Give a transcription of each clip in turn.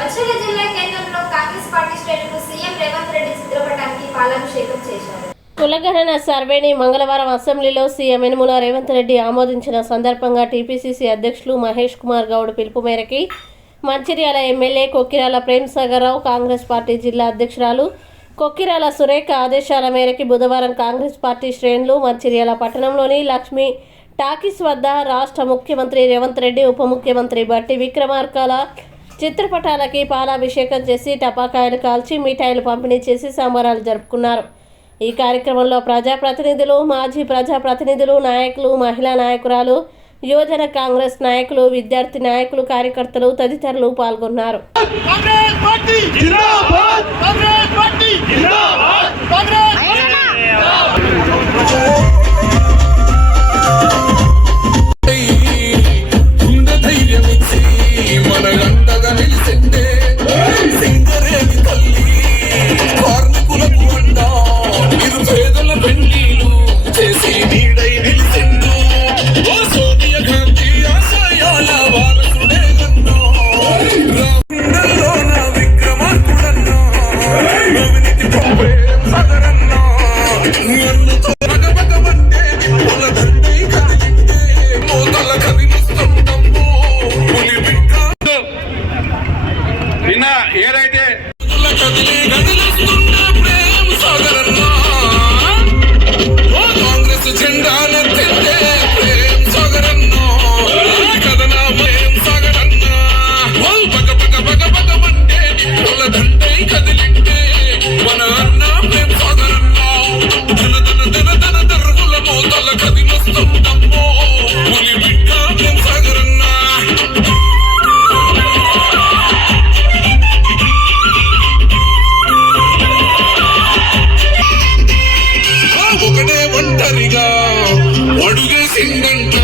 మంచిర్యాల జిల్లా కేంద్రంలో కాంగ్రెస్ పార్టీ శ్రేణులు సీఎం రేవంత్ రెడ్డి చిత్రపటానికి పాలాభిషేకం చేశారు. కులగణన సర్వేని మంగళవారం అసెంబ్లీలో సీఎం యనమల రేవంత్ రెడ్డి ఆమోదించిన సందర్భంగా టీపీసీసీ అధ్యక్షులు మహేష్ కుమార్ గౌడ్ పిలుపు మేరకు మంచిర్యాల ఎమ్మెల్యే కొక్కిరాల ప్రేమ్సాగర్ రావు, కాంగ్రెస్ పార్టీ జిల్లా అధ్యక్షురాలు కొక్కిరాల సురేఖ ఆదేశాల మేరకు బుధవారం కాంగ్రెస్ పార్టీ శ్రేణులు మంచిర్యాల పట్టణంలోని లక్ష్మీ టాకీస్ వద్ద రాష్ట్ర ముఖ్యమంత్రి రేవంత్ రెడ్డి, ఉప ముఖ్యమంత్రి బట్టి విక్రమార్కల చిత్రపటాలకి పాలాభిషేకం చేసి టపాకాయలు కాల్చి మిఠాయిలు పంపిణీ చేసి సంబరాలు జరుపుకున్నారు. ఈ కార్యక్రమంలో ప్రజాప్రతినిధులు, మాజీ ప్రజాప్రతినిధులు, నాయకులు, మహిళా నాయకురాలు, యువజన కాంగ్రెస్ నాయకులు, విద్యార్థి నాయకులు, కార్యకర్తలు తదితరులు పాల్గొన్నారు. ఏదైతే కాంగ్రెస్ జెండా ప్రేమ్ సాగరన్న కదనా ప్రేమ్ సాగరన్న పగ పగ పగ పగ మంటే నిప్పుల దండై కదిలింటే మన అన్న ప్రేమ్ సాగరన్న ధన ధన ధన ధన దర్గుల మోతల కదిలొస్తుందమ్మో పులి బిడ్డ ప్రేమ్ సాగరన్న. ఒంటరిగా అడుగేసిందంట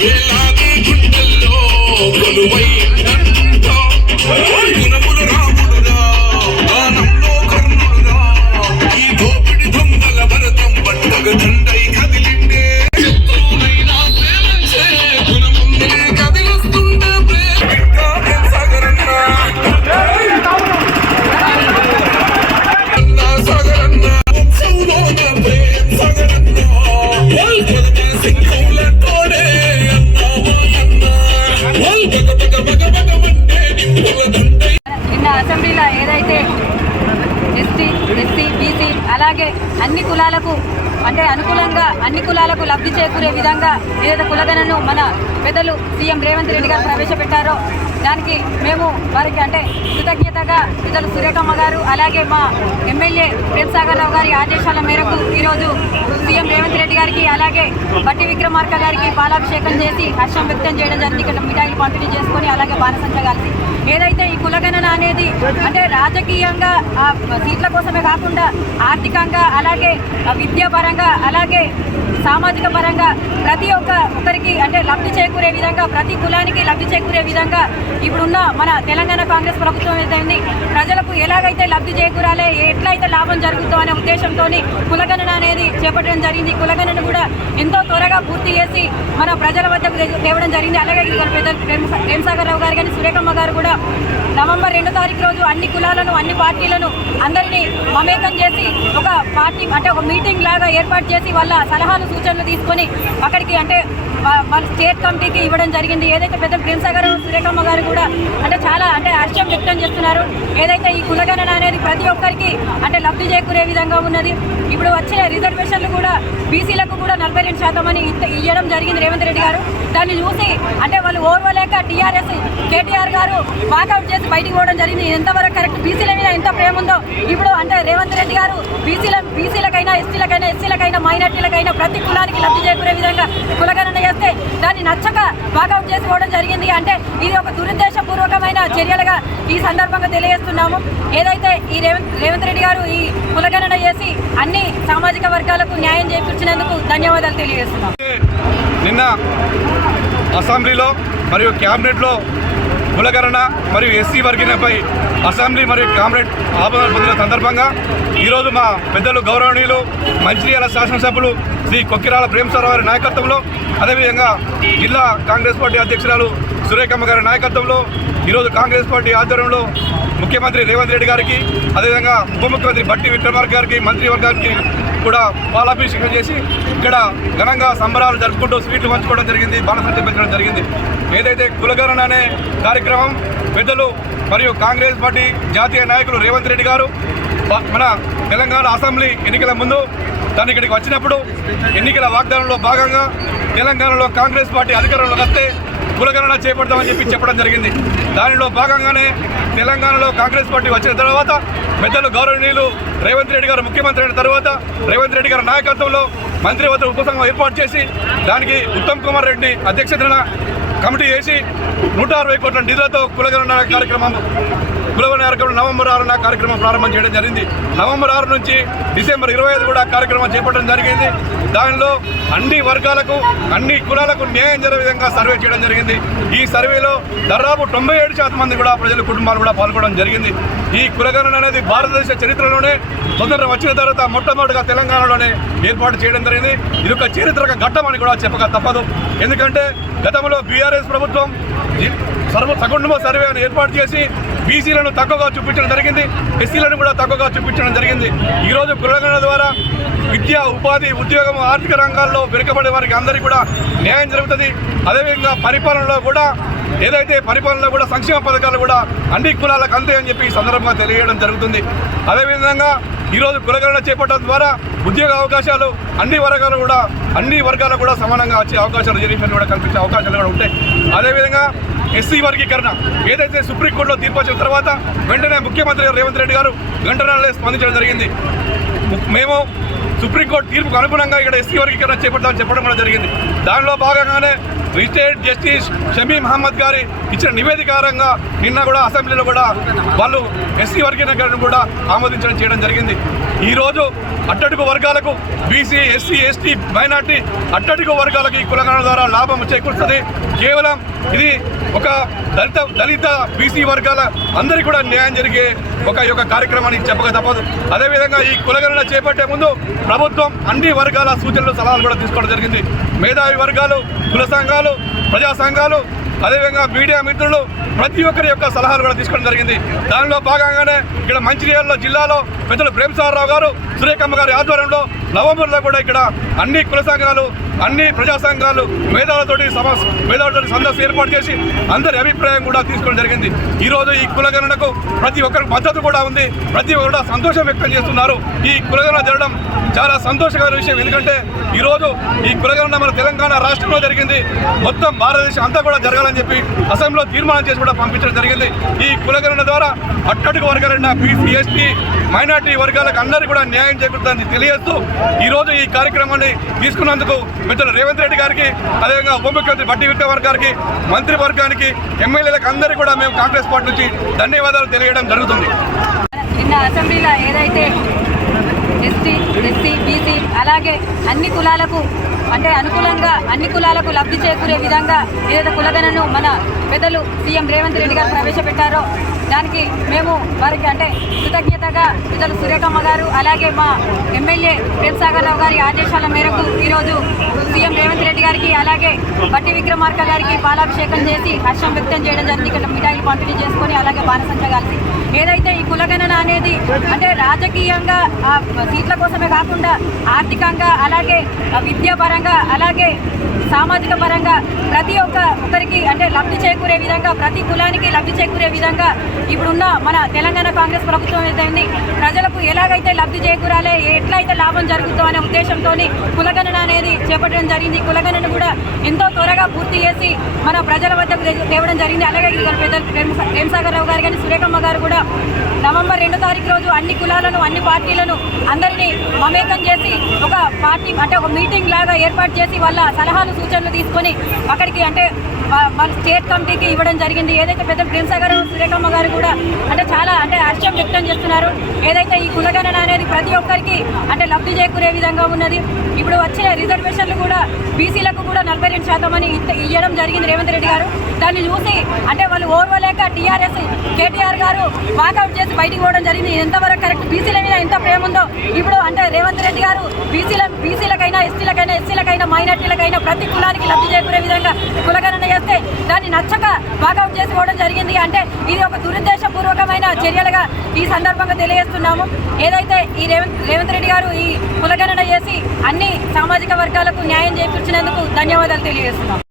వేలాది గుండెల్లో కొలువైందంట గుణములు రాముడురా గానంలో కర్ణుడురా ఈ దోపిడి దొంగల భరతం పట్టగ దండై కదిలిండే శత్రువునైనా ప్రేమించే గుణముందే కదిలిస్తుంటే ప్రేమ సాగరన్న సాగరన్న సౌలోన ప్రేమ సాగరన్న నిన్న అసెంబ్లీలో ఏదైతే ఎస్టీ, బీసీ అలాగే అన్ని కులాలకు అంటే అనుకూలంగా అన్ని కులాలకు లబ్ధి చేకూరే విధంగా ఏదైతే కులగణను మన పెద్దలు సీఎం రేవంత్ రెడ్డి గారు ప్రవేశపెట్టారో దానికి మేము వారికి అంటే కృతజ్ఞతగా పెద్దలు సురేఖమ్మ గారు అలాగే మా ఎమ్మెల్యే ప్రేమ్సాగర్ రావు గారి ఆదేశాల మేరకు ఈరోజు సీఎం రేవంత్ రెడ్డి గారికి అలాగే బట్టి విక్రమార్క గారికి పాలాభిషేకం చేసి హర్షం వ్యక్తం చేయడం జరిగింది. ఇక్కడ మిఠాయిలు పంపిణీ చేసుకొని అలాగే బాణసంచ కలిసి ఏదైతే ఈ కులగణన అనేది అంటే రాజకీయంగా సీట్ల కోసమే కాకుండా ఆర్థికంగా అలాగే విద్యాపరంగా అలాగే సామాజిక పరంగా ప్రతి ఒక్కరికి అంటే లబ్ధి చేకూరే విధంగా ప్రతి కులానికి లబ్ధి చేకూరే విధంగా ఇప్పుడున్న మన తెలంగాణ కాంగ్రెస్ ప్రభుత్వం ఏదైంది ప్రజలకు ఎలాగైతే లబ్ధి చేకూరాలి ఎట్లయితే లాభం జరుగుతుందో అనే ఉద్దేశంతో కులగణన అనేది చేపట్టడం జరిగింది. కులగణన కూడా ఎంతో త్వరగా పూర్తి చేసి మన ప్రజల వద్దకు తేవడం జరిగింది. అలాగే పెద్ద ప్రేమ్సాగర్ రావు గారు కానీ సురేఖమ్మ గారు కూడా నవంబర్ 2వ తారీఖు రోజు అన్ని కులాలను అన్ని పార్టీలను అందరినీ మమేకం చేసి ఒక పార్టీ అంటే ఒక మీటింగ్ లాగా ఏర్పాటు చేసి వాళ్ళ సలహాలు సూచనలు తీసుకొని అక్కడికి అంటే వాళ్ళ స్టేట్ కమిటీకి ఇవ్వడం జరిగింది. ఏదైతే పెద్ద ప్రేమ్సాగర్ సురేఖమ్మ గారు కూడా అంటే చాలా అంటే హర్షం వ్యక్తం చేస్తున్నారు. ఏదైతే ఈ కులగణన అనేది ప్రతి ఒక్కరికి అంటే లబ్ధి చేకూరే విధంగా ఉన్నది. ఇప్పుడు వచ్చే రిజర్వేషన్లు కూడా బీసీలకు కూడా 42% అని ఇవ్వడం జరిగింది రేవంత్ రెడ్డి గారు. దాన్ని చూసి అంటే వాళ్ళు ఓర్వలేక టీఆర్ఎస్ కేటీఆర్ గారు వాకౌట్ చేసి బయటికి పోవడం జరిగింది. ఎంతవరకు కరెక్ట్, బీసీల మీద ఎంత ప్రేమ ఉందో ఇప్పుడు అంటే రేవంత్ రెడ్డి గారు బీసీలకైనా ఎస్సీలకైనా మైనార్టీలకైనా ప్రతి కులానికి లబ్ధి చేకూరే విధంగా కులగణన చేస్తే దాన్ని నచ్చక వాకౌట్ చేసుకోవడం జరిగింది. అంటే ఇది ఒక దురుద్దేశపూర్వకమైన చర్యలుగా ఈ సందర్భంగా తెలియజేస్తున్నాము. ఏదైతే ఈ రేవంత్ రెడ్డి గారు ఈ కులగణన చేసి అన్ని సామాజిక వర్గాలకు న్యాయం చేకూర్చినందుకు ధన్యవాదాలు తెలియజేస్తున్నాం. నిన్న అసెంబ్లీలో మరియు క్యాబినెట్లో కులగణన మరియు ఎస్సీ వర్గీకరణపై అసెంబ్లీ మరియు క్యాబినెట్ ఆమోదం పొందిన సందర్భంగా ఈరోజు మా పెద్దలు గౌరవనీయులు మంచిర్యాల శాసనసభ్యులు శ్రీ కొక్కిరాల ప్రేమ్సాగర్ గారి నాయకత్వంలో అదేవిధంగా జిల్లా కాంగ్రెస్ పార్టీ అధ్యక్షురాలు సురేఖమ్మ గారి నాయకత్వంలో ఈరోజు కాంగ్రెస్ పార్టీ ఆధ్వర్యంలో ముఖ్యమంత్రి రేవంత్ రెడ్డి గారికి, అదేవిధంగా ఉప ముఖ్యమంత్రి బట్టి విక్రమార్క గారికి, మంత్రివర్గానికి కూడా పాలాభిషేకం చేసి ఇక్కడ ఘనంగా సంబరాలు జరుపుకుంటూ స్వీట్లు పంచుకోవడం జరిగింది, బాణసంచ పెంచడం జరిగింది. ఏదైతే కులగణన అనే కార్యక్రమం పెద్దలు మరియు కాంగ్రెస్ పార్టీ జాతీయ నాయకులు రేవంత్ రెడ్డి గారు మన తెలంగాణ అసెంబ్లీ ఎన్నికల ముందు తను ఇక్కడికి వచ్చినప్పుడు ఎన్నికల వాగ్దానంలో భాగంగా తెలంగాణలో కాంగ్రెస్ పార్టీ అధికారంలోకి వస్తే కులగణన చేపడతామని చెప్పడం జరిగింది. దానిలో భాగంగానే తెలంగాణలో కాంగ్రెస్ పార్టీ వచ్చిన తర్వాత పెద్దలు గౌరవనీయులు రేవంత్ రెడ్డి గారు ముఖ్యమంత్రి అయిన తర్వాత రేవంత్ రెడ్డి గారి నాయకత్వంలో మంత్రివర్గ ఉపసంఘం ఏర్పాటు చేసి దానికి ఉత్తమ్ కుమార్ రెడ్డి అధ్యక్షతన కమిటీ వేసి 160 కోట్ల నిధులతో కులగణన కార్యక్రమం నవంబర్ 6న కార్యక్రమం ప్రారంభం చేయడం జరిగింది. నవంబర్ 6 నుంచి డిసెంబర్ 25 కూడా కార్యక్రమం చేపట్టడం జరిగింది. దానిలో అన్ని వర్గాలకు అన్ని కులాలకు న్యాయం జరిగే విధంగా సర్వే చేయడం జరిగింది. ఈ సర్వేలో దాదాపు 97% మంది కూడా ప్రజల కుటుంబాలు కూడా పాల్గొనడం జరిగింది. ఈ కులగణన అనేది భారతదేశ చరిత్రలోనే స్వతంత్రం వచ్చిన తర్వాత మొట్టమొదటిగా తెలంగాణలోనే ఏర్పాటు చేయడం జరిగింది. ఇది ఒక చారిత్రక ఘట్టం అని కూడా చెప్పక తప్పదు. ఎందుకంటే గతంలో బీఆర్ఎస్ ప్రభుత్వం సకుటుంబ సర్వే అని ఏర్పాటు చేసి బీసీలను తక్కువగా చూపించడం జరిగింది, ఎస్సీలను కూడా తక్కువగా చూపించడం జరిగింది. ఈరోజు కులగణన ద్వారా విద్య, ఉపాధి, ఉద్యోగం, ఆర్థిక రంగాల్లో వెనుకబడే వారికి అందరికీ కూడా న్యాయం జరుగుతుంది. అదేవిధంగా పరిపాలనలో కూడా సంక్షేమ పథకాలు కూడా అన్ని కులాలకు అంతే అని చెప్పి ఈ సందర్భంగా తెలియజేయడం జరుగుతుంది. అదేవిధంగా ఈరోజు కులగణన చేపట్టడం ద్వారా ఉద్యోగ అవకాశాలు అన్ని వర్గాలకు కూడా సమానంగా వచ్చే అవకాశాలు రిజర్వేషన్ కూడా కల్పించే అవకాశాలు కూడా ఉంటాయి. అదేవిధంగా ఎస్సీ వర్గీకరణ ఏదైతే సుప్రీంకోర్టులో తీర్పు వచ్చిన తర్వాత వెంటనే ముఖ్యమంత్రి రేవంత్ రెడ్డి గారు గంటనే స్పందించడం జరిగింది. మేము సుప్రీంకోర్టు తీర్పుకు అనుగుణంగా ఇక్కడ ఎస్సీ వర్గీకరణ చేపడతామని చెప్పడం కూడా జరిగింది. దానిలో భాగంగానే రిజిస్టర్డ్ జస్టిస్ షమీ మహమ్మద్ గారి ఇచ్చిన నివేదికారంగా నిన్న కూడా అసెంబ్లీలో కూడా వాళ్ళు ఎస్సీ వర్గీకరణను కూడా ఆమోదించడం చేయడం జరిగింది. ఈరోజు అట్టడుగు వర్గాలకు బీసీ, ఎస్సీ, ఎస్టీ, మైనార్టీ అట్టడుగు వర్గాలకు ఈ కులగణన ద్వారా లాభం చేకూరుతుంది. కేవలం ఇది ఒక దళిత బీసీ వర్గాల అందరికీ కూడా న్యాయం జరిగే ఒక కార్యక్రమాన్ని చెప్పక తప్పదు. అదేవిధంగా ఈ కులగణన చేపట్టే ముందు ప్రభుత్వం అన్ని వర్గాల సూచనలు, సలహాలు కూడా తీసుకోవడం జరిగింది. మేధావి వర్గాలు, కుల సంఘాలు, ప్రజా సంఘాలు, అదేవిధంగా మీడియా మిత్రులు ప్రతి ఒక్కరి యొక్క సలహాలు కూడా తీసుకోవడం జరిగింది. దానిలో భాగంగానే ఇక్కడ మంచిర్యాల జిల్లాలో పెద్దలు ప్రేమసాగరరావు గారు, సురేఖమ్మ గారి ఆధ్వర్యంలో నవంబర్లో కూడా ఇక్కడ అన్ని కుల సంఘాలు, అన్ని ప్రజా సంఘాలు మేధావులతోటి సదస్సు ఏర్పాటు చేసి అందరి అభిప్రాయం కూడా తీసుకోవడం జరిగింది. ఈరోజు ఈ కులగణనకు ప్రతి ఒక్కరికి మద్దతు కూడా ఉంది, ప్రతి ఒక్కరు కూడా సంతోషం వ్యక్తం చేస్తున్నారు. ఈ కులగణన జరగడం చాలా సంతోషకరమైన విషయం. ఎందుకంటే ఈరోజు ఈ కులగణన మన తెలంగాణ రాష్ట్రంలో జరిగింది, మొత్తం భారతదేశం అంతా కూడా జరగాలని చెప్పి అసెంబ్లీలో తీర్మానం చేసి కూడా పంపించడం జరిగింది. ఈ కులగణన ద్వారా అట్టడుగు వర్గాలైన బీసీ, ఎస్టీ, మైనార్టీ వర్గాలకు అందరికీ కూడా న్యాయం చేకూరుతుందని తెలియజేస్తూ ఈరోజు ఈ కార్యక్రమాన్ని తీసుకున్నందుకు మిత్రులు రేవంత్ రెడ్డి గారికి, అదేవిధంగా ఉప ముఖ్యమంత్రి బట్టి విక్రమార్క గారికి, మంత్రివర్గానికి, ఎమ్మెల్యేలకు అందరికీ కూడా మేము కాంగ్రెస్ పార్టీ నుంచి ధన్యవాదాలు తెలియజేయడం జరుగుతుంది. నిన్న అసెంబ్లీలో ఏదైతే ఎస్సీ, బీసీ అలాగే అన్ని కులాలకు అంటే అనుకూలంగా అన్ని కులాలకు లబ్ధి చేకూరే విధంగా ఏదైతే కులగణను మన పెద్దలు సీఎం రేవంత్ రెడ్డి గారు ప్రవేశపెట్టారో దానికి మేము వారికి అంటే కృతజ్ఞతగా పెద్దలు సురేఖమ్మ గారు అలాగే మా ఎమ్మెల్యే ప్రేమసాగరరావు గారి ఆదేశాల మేరకు ఈరోజు సీఎం రేవంత్ రెడ్డి గారికి అలాగే బట్టి విక్రమార్క గారికి పాలాభిషేకం చేసి హర్షం వ్యక్తం చేయడం జరిగింది. ఇక్కడ మిఠాయిలు పంపిణీ చేసుకొని అలాగే బాణసంచ కలిసి ఏదైతే ఈ కులగణన అనేది అంటే రాజకీయంగా సీట్ల కోసమే కాకుండా ఆర్థికంగా అలాగే విద్యాపరంగా అలాగే సామాజిక పరంగా ప్రతి ఒక్కరికి అంటే లబ్ధి చేకూరే విధంగా ప్రతి కులానికి లబ్ధి చేకూరే విధంగా ఇప్పుడున్న మన తెలంగాణ కాంగ్రెస్ ప్రభుత్వం ఏదైంది ప్రజలకు ఎలాగైతే లబ్ధి చేకూరాలి, ఎట్లయితే లాభం జరుగుతుందో అనే ఉద్దేశంతో కులగణన అనేది చేపట్టడం జరిగింది. కులగణన కూడా ఎంతో త్వరగా పూర్తి చేసి మన ప్రజల వద్దకు తేవడం జరిగింది. అలాగే పెద్దలు ప్రేమసాగరరావు గారు కానీ సురేఖమ్మ గారు కూడా నవంబర్ 2వ తారీఖు రోజు అన్ని కులాలను, అన్ని పార్టీలను అందరినీ మమేకం చేసి ఒక పార్టీ అంటే ఒక మీటింగ్ లాగా ఏర్పాటు చేసి వాళ్ళ సలహాలు, సూచనలు తీసుకొని అక్కడికి అంటే మన స్టేట్ కమిటీకి ఇవ్వడం జరిగింది. ఏదైతే పెద్ద ప్రేమసాగర్, సురేఖమ్మ గారు కూడా అంటే చాలా అంటే హర్ష హర్షం వ్యక్తం చేస్తున్నారు. ఏదైతే ఈ కులగణన అనేది ప్రతి ఒక్కరికి అంటే లబ్ధి చేకూరే విధంగా ఉన్నది. ఇప్పుడు వచ్చే రిజర్వేషన్లు కూడా బీసీలకు కూడా 42% అని ఇవ్వడం జరిగింది రేవంత్ రెడ్డి గారు. దాన్ని చూసి అంటే వాళ్ళు ఓర్వలేక టీఆర్ఎస్ కేటీఆర్ గారు వాకౌట్ చేసి బయటికి పోవడం జరిగింది. ఎంతవరకు కరెక్ట్? బీసీల మీద ఎంత ప్రేమ ఉందో ఇప్పుడు అంటే రేవంత్ రెడ్డి గారు బీసీలకైనా ఎస్సీలకైనా మైనార్టీలకైనా ప్రతి కులానికి లబ్ధి చేకూరే విధంగా కులగణన చేస్తే దాన్ని నచ్చక వాకౌట్ చేసుకోవడం జరిగింది. అంటే ఇది ఒక దురుద్దేశపూర్వకమైన చర్యలుగా ఈ సందర్భంగా తెలియజేస్తున్నాము. ఏదైతే ఈ రేవంత్ రెడ్డి గారు ఈ కులగణన చేసి అన్ని సామాజిక వర్గాలకు న్యాయం చేకూర్చినందుకు ధన్యవాదాలు తెలియజేస్తున్నాం.